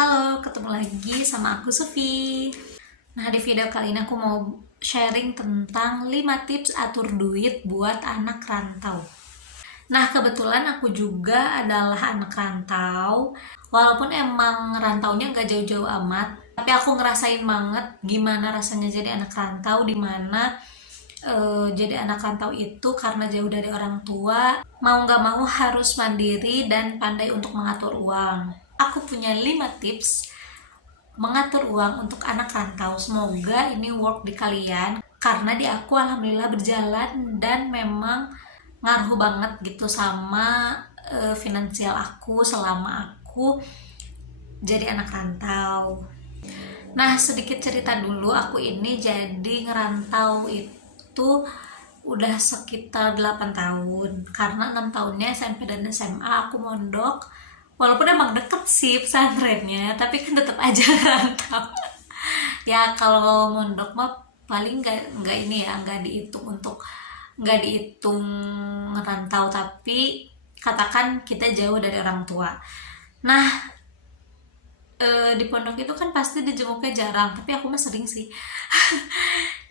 Halo, ketemu lagi sama aku Sufi. Nah, di video kali ini aku mau sharing tentang 5 tips atur duit buat anak rantau. Nah, kebetulan aku juga adalah anak rantau. Walaupun emang rantaunya gak jauh-jauh amat, tapi aku ngerasain banget gimana rasanya jadi anak rantau, dimana jadi anak rantau itu karena jauh dari orang tua, mau gak mau harus mandiri dan pandai untuk mengatur uang. Aku punya 5 tips mengatur uang untuk anak rantau. Semoga ini work di kalian, karena di aku alhamdulillah berjalan dan memang ngaruh banget gitu sama finansial aku selama aku jadi anak rantau. Nah, sedikit cerita dulu, aku ini jadi ngerantau itu udah sekitar 8 tahun, karena 6 tahunnya SMP dan SMA aku mondok. Walaupun emang deket sih pesantrennya, tapi kan tetap aja ngerantau. Ya kalau mondok mah paling nggak ini ya, nggak dihitung ngerantau, tapi katakan kita jauh dari orang tua. Nah, di pondok itu kan pasti dijenguknya jarang, tapi aku mah sering sih.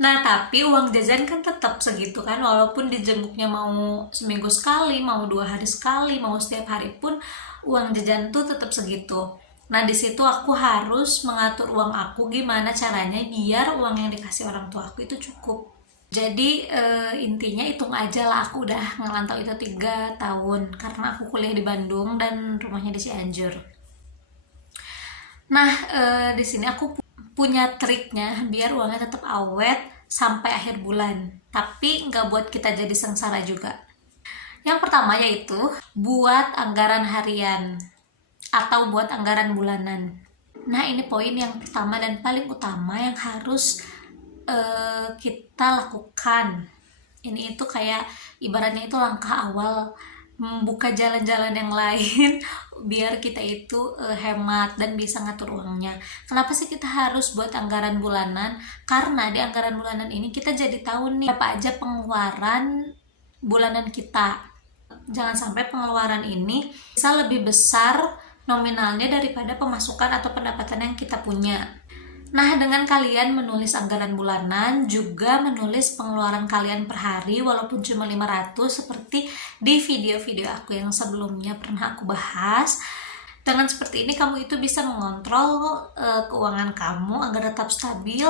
Nah, tapi uang jajan kan tetap segitu kan, walaupun dijenguknya mau seminggu sekali, mau 2 hari sekali, mau setiap hari pun uang jajan tuh tetap segitu. Nah, di situ aku harus mengatur uang aku gimana caranya biar uang yang dikasih orang tua aku itu cukup. Jadi intinya hitung aja lah, aku udah ngerantau itu 3 tahun karena aku kuliah di Bandung dan rumahnya di Cianjur. Nah, di sini aku punya triknya biar uangnya tetap awet sampai akhir bulan, tapi nggak buat kita jadi sengsara juga. Yang pertama yaitu buat anggaran harian atau buat anggaran bulanan. Nah, ini poin yang pertama dan paling utama yang harus kita lakukan. Ini itu kayak ibaratnya itu langkah awal membuka jalan-jalan yang lain biar kita itu hemat dan bisa ngatur uangnya. Kenapa sih kita harus buat anggaran bulanan? Karena di anggaran bulanan ini kita jadi tahu nih apa aja pengeluaran bulanan kita. Jangan sampai pengeluaran ini bisa lebih besar nominalnya daripada pemasukan atau pendapatan yang kita punya. Nah, dengan kalian menulis anggaran bulanan, juga menulis pengeluaran kalian per hari walaupun cuma 500 seperti di video-video aku yang sebelumnya pernah aku bahas. Dengan seperti ini kamu itu bisa mengontrol keuangan kamu agar tetap stabil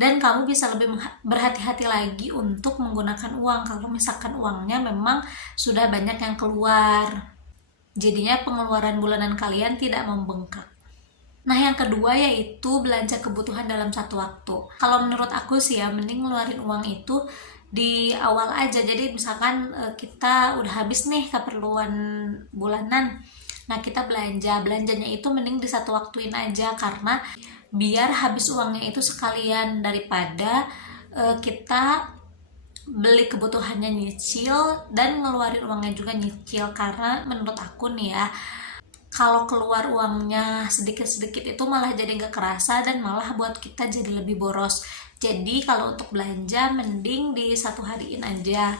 dan kamu bisa lebih berhati-hati lagi untuk menggunakan uang kalau misalkan uangnya memang sudah banyak yang keluar. Jadinya pengeluaran bulanan kalian tidak membengkak. Nah, yang kedua yaitu belanja kebutuhan dalam satu waktu. Kalau menurut aku sih ya, mending ngeluarin uang itu di awal aja. Jadi misalkan kita udah habis nih keperluan bulanan, nah kita belanjanya itu mending di satu waktuin aja, karena biar habis uangnya itu sekalian daripada kita beli kebutuhannya nyicil dan ngeluarin uangnya juga nyicil. Karena menurut aku nih ya, kalau keluar uangnya sedikit-sedikit itu malah jadi nggak kerasa dan malah buat kita jadi lebih boros. Jadi kalau untuk belanja mending di satu hariin aja,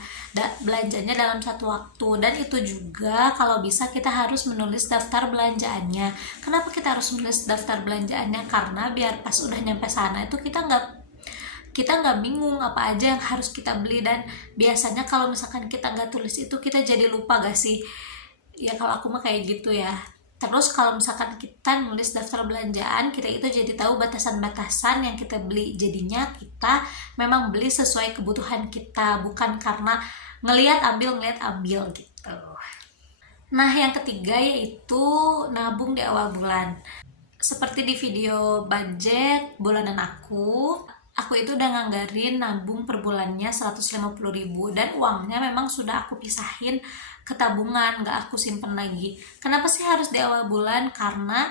belanjanya dalam satu waktu. Dan itu juga kalau bisa kita harus menulis daftar belanjaannya. Kenapa kita harus menulis daftar belanjaannya? Karena biar pas udah nyampe sana itu kita nggak bingung apa aja yang harus kita beli. Dan biasanya kalau misalkan kita nggak tulis itu kita jadi lupa gak sih? Ya kalau aku mah kayak gitu ya. Terus kalau misalkan kita nulis daftar belanjaan, kita itu jadi tahu batasan-batasan yang kita beli. Jadinya kita memang beli sesuai kebutuhan kita, bukan karena ngelihat ambil gitu. Nah, yang ketiga yaitu nabung di awal bulan. Seperti di video budget bulanan aku itu udah nganggarin nabung per bulannya 150.000 dan uangnya memang sudah aku pisahin ke tabungan, gak aku simpen lagi. Kenapa sih harus di awal bulan? Karena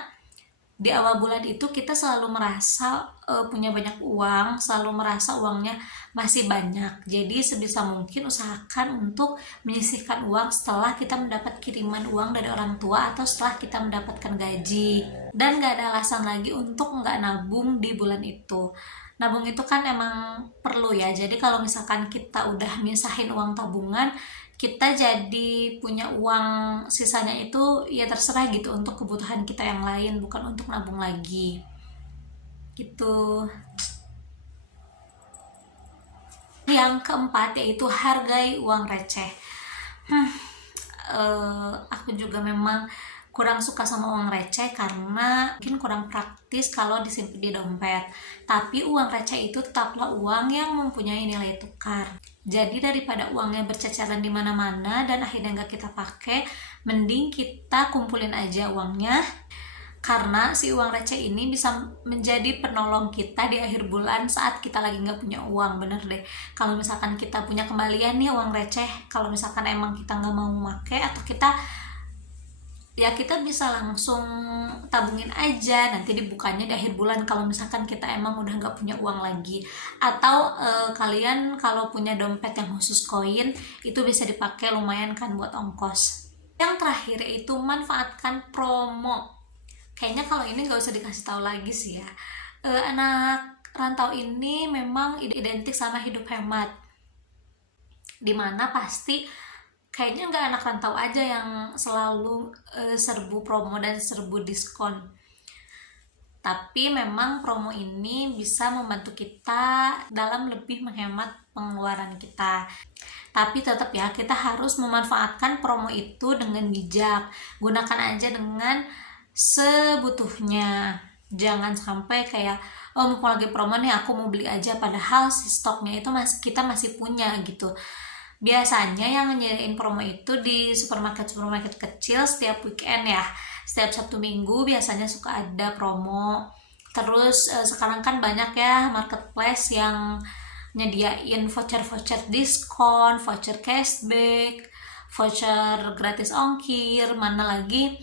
di awal bulan itu kita selalu merasa punya banyak uang, selalu merasa uangnya masih banyak. Jadi sebisa mungkin usahakan untuk menyisihkan uang setelah kita mendapat kiriman uang dari orang tua atau setelah kita mendapatkan gaji. Dan gak ada alasan lagi untuk gak nabung di bulan itu. Nabung itu kan emang perlu ya. Jadi kalau misalkan kita udah misahin uang tabungan, kita jadi punya uang sisanya itu ya terserah gitu untuk kebutuhan kita yang lain, bukan untuk nabung lagi gitu. Yang keempat yaitu hargai uang receh. Aku juga memang kurang suka sama uang receh karena mungkin kurang praktis kalau disimpan di dompet. Tapi uang receh itu tetaplah uang yang mempunyai nilai tukar. Jadi daripada uangnya berceceran di mana-mana dan akhirnya nggak kita pakai, mending kita kumpulin aja uangnya. Karena si uang receh ini bisa menjadi penolong kita di akhir bulan saat kita lagi nggak punya uang. Bener deh, kalau misalkan kita punya kembalian nih uang receh, kalau misalkan emang kita nggak mau pakai atau kita bisa langsung tabungin aja, nanti dibukanya di akhir bulan kalau misalkan kita emang udah nggak punya uang lagi. Atau kalian kalau punya dompet yang khusus koin, itu bisa dipakai, lumayan kan buat ongkos. Yang terakhir itu manfaatkan promo. Kayaknya kalau ini nggak usah dikasih tahu lagi sih ya. Anak rantau ini memang identik sama hidup hemat, dimana pasti kayaknya nggak anak rantau aja yang selalu serbu promo dan serbu diskon. Tapi memang promo ini bisa membantu kita dalam lebih menghemat pengeluaran kita. Tapi tetap ya, kita harus memanfaatkan promo itu dengan bijak. Gunakan aja dengan sebutuhnya. Jangan sampai kayak mumpung lagi promo nih aku mau beli aja, padahal si stoknya itu kita masih punya gitu. Biasanya yang nyediain promo itu di supermarket kecil setiap weekend ya, setiap Sabtu Minggu biasanya suka ada promo. Terus sekarang kan banyak ya marketplace yang nyediain voucher diskon, voucher cashback, voucher gratis ongkir, mana lagi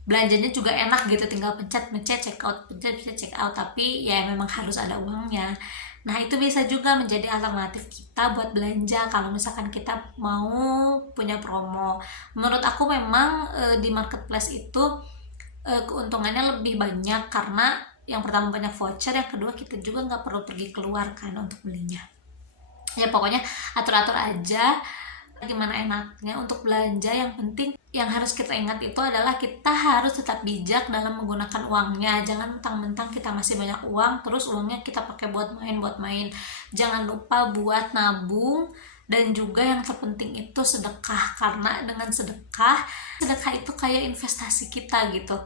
belanjanya juga enak gitu, tinggal pencet check out, tapi ya memang harus ada uangnya. Nah itu bisa juga menjadi alternatif kita buat belanja kalau misalkan kita mau punya promo. Menurut aku memang di marketplace itu keuntungannya lebih banyak karena yang pertama banyak voucher, yang kedua kita juga nggak perlu pergi keluar kan untuk belinya. Ya pokoknya atur-atur aja gimana enaknya untuk belanja. Yang penting yang harus kita ingat itu adalah kita harus tetap bijak dalam menggunakan uangnya. Jangan mentang-mentang kita masih banyak uang terus uangnya kita pakai buat main. Jangan lupa buat nabung, dan juga yang terpenting itu sedekah, karena dengan sedekah itu kayak investasi kita gitu.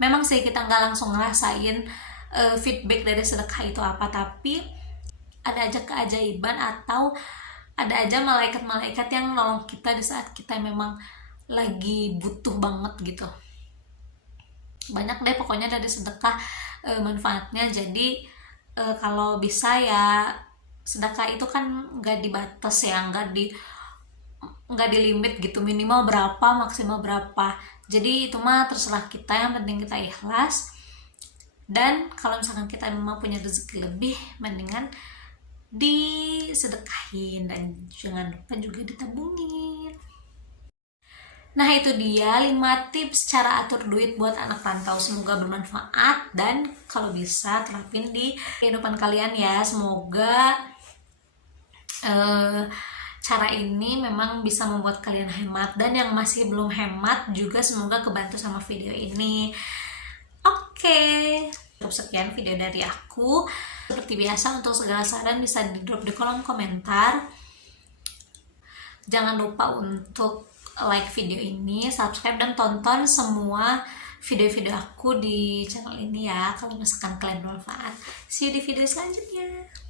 Memang sih kita nggak langsung ngerasain feedback dari sedekah itu apa, tapi ada aja keajaiban atau ada aja malaikat-malaikat yang nolong kita di saat kita memang lagi butuh banget gitu. Banyak deh pokoknya dari sedekah manfaatnya. Jadi kalau bisa ya sedekah itu kan nggak dibatas ya, nggak di limit gitu, minimal berapa maksimal berapa. Jadi itu mah terserah kita, yang penting kita ikhlas. Dan kalau misalkan kita memang punya rezeki lebih, mendingan disedekahin dan jangan lupa juga ditabungin. Nah itu dia 5 tips cara atur duit buat anak rantau. Semoga bermanfaat dan kalau bisa terapin di kehidupan kalian ya. Semoga cara ini memang bisa membuat kalian hemat, dan yang masih belum hemat juga semoga kebantu sama video ini. Oke, cukup sekian video dari aku. Seperti biasa, untuk segala saran bisa di drop di kolom komentar. Jangan lupa untuk like video ini, subscribe, dan tonton semua video-video aku di channel ini ya kalau misalkan kalian bermanfaat. See you di video selanjutnya.